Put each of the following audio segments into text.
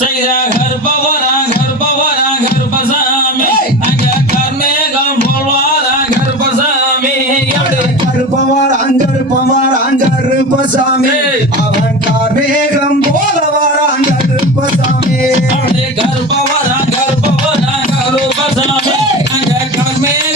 செய்த கர்ப்பவரா கர்ப்பவரா கர்ப்பசாமி. அங்க கர்மேகம் போல்வாரா கர்ப்பசாமி. கருப்பவார் அங்கருப்பவார் அங்கருப்பசாமி அவன் கார்மேகம் போல வாரான் கருப்பசாமி. கர்ப்பவரா கர்ப்பவரா கருப்பசாமி. அங்க கர்மேகம்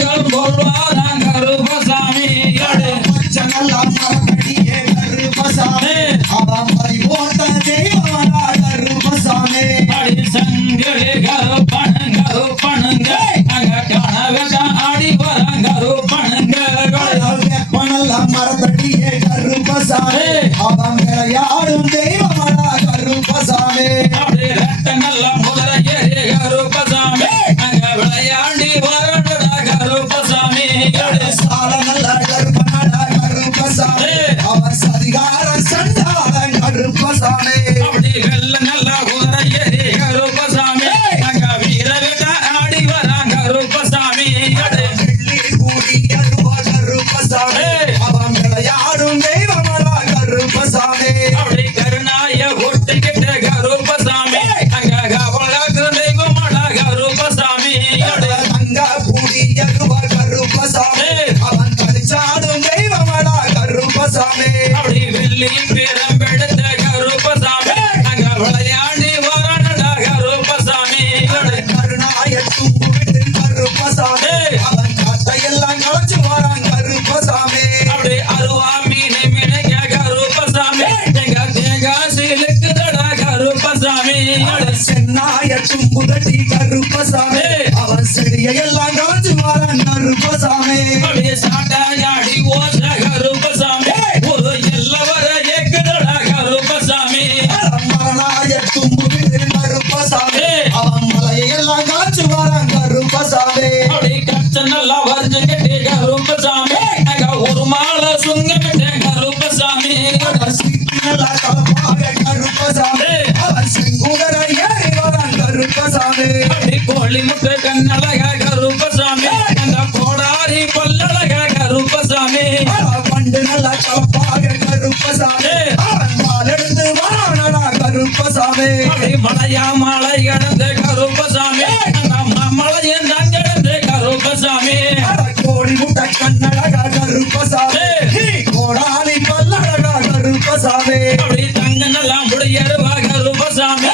மரத்தடியே கருப்பசாமி. அவன் விளையாடும் தெய்வமரா கருப்பசாமி. அப்படி ரெட்ட நல்ல முதல ஏறி கருப்பசாமி அங்க விளையாண்டி வரணுடா கருப்பசாமி. சால கருப்பசாமி. சாட்டாயாடி ஓச கருப்பசாமி. ஒரு எல்லவர ஏக்குதடா கருப்பசாமி. மரணாயட்டும் விட்டு கருப்பசாமி. அவன் மலையெல்லாம் காய்ச்சு வரான் கருப்பசாமி. அப்படி கச்ச நல்லா வரைஞ்சு கட்டி கருப்பசாமி. அங்க ஒரு மாலை சுங்க விட்ட கருப்பசாமி. நல்லா கலப்பாக கருப்பசாமி. அவன் செங்குடர ஏறி வரான் கருப்பசாமி. அப்படி கோழி முட்டை கோடாரி பல்லழக கருப்பசாமி. பண்டு நல்லா கலப்பாக கருப்பசாமி. அவன் பாலெடுத்து வரானடா கருப்பசாமி. மலையா மலை கடந்த கருப்பசாமி. மலையின் தங்கடந்த கருப்பசாமி. அட கோடி முட்டை கண்ணழகா கருப்பசாமி. கோடாலி பல்லழகா கருப்பசாமி. தங்க நல்லா முடியருவா கருப்பசாமி.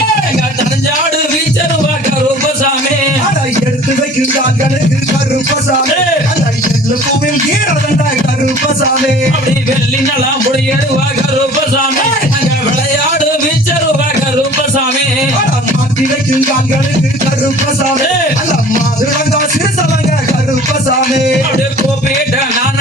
தஞ்சாடு வீச்சருவா கருப்பசாமி. எடுத்து வைக்கிறார்களுக்கு கருப்பசாமி. பூவில் கீரதண்டா கருப்பசாமி. அப்படி வெள்ளி நல்லா முடியருவா கருப்பசாமி. அங்க விளையாடு வீச்சருவா கருப்பசாமி. மாற்றி வைக்கிறார்களுக்கு கருப்பசாமி. அந்த மாதுளங்கா சிறுசலங்க கருப்பசாமி. அப்படி கூப்பிட்ட நான்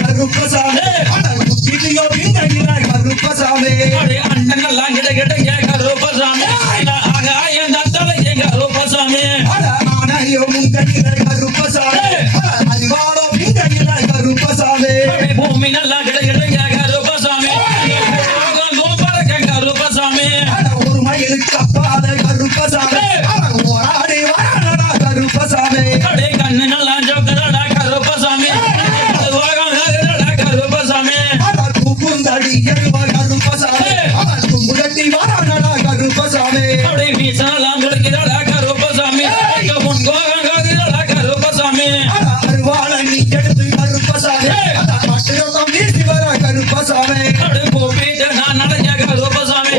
கருப்பசாமி அட குச்சிலியோ பிங்கையில கருப்பசாமி அப்படி அண்ணனெல்லாம் கிட கிடங்க கருப்பசாமி ஆகாயம் தத்தலைய கருப்பசாமி அட ஆனையோ முங்கையில கருப்பசாமி அறிவாளோ பிங்கையில கருப்பசாமி பூமி நல்லா கிட கிடங்க கருப்பசாமி பறக்க கருப்பசாமி ஒரு மயிலுக்கு கருவார் கருப்பசாமி அதற்கும் முழத்தி வாராடா கருப்பசாமி அப்படி வீசாலாம் முழக்கிதாடா கருப்பசாமி உன் கோகங்காதிதாடா கருப்பசாமி அருவாள நீ எடுத்து கருப்பசாமி மட்டும் வீசி வரா கருப்பசாமி அப்படி போப்பிட்டு நான் நடந்த கருப்பசாமி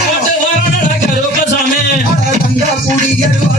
பாட்டு வராடா கருப்பசாமி தங்கா புடி கருவா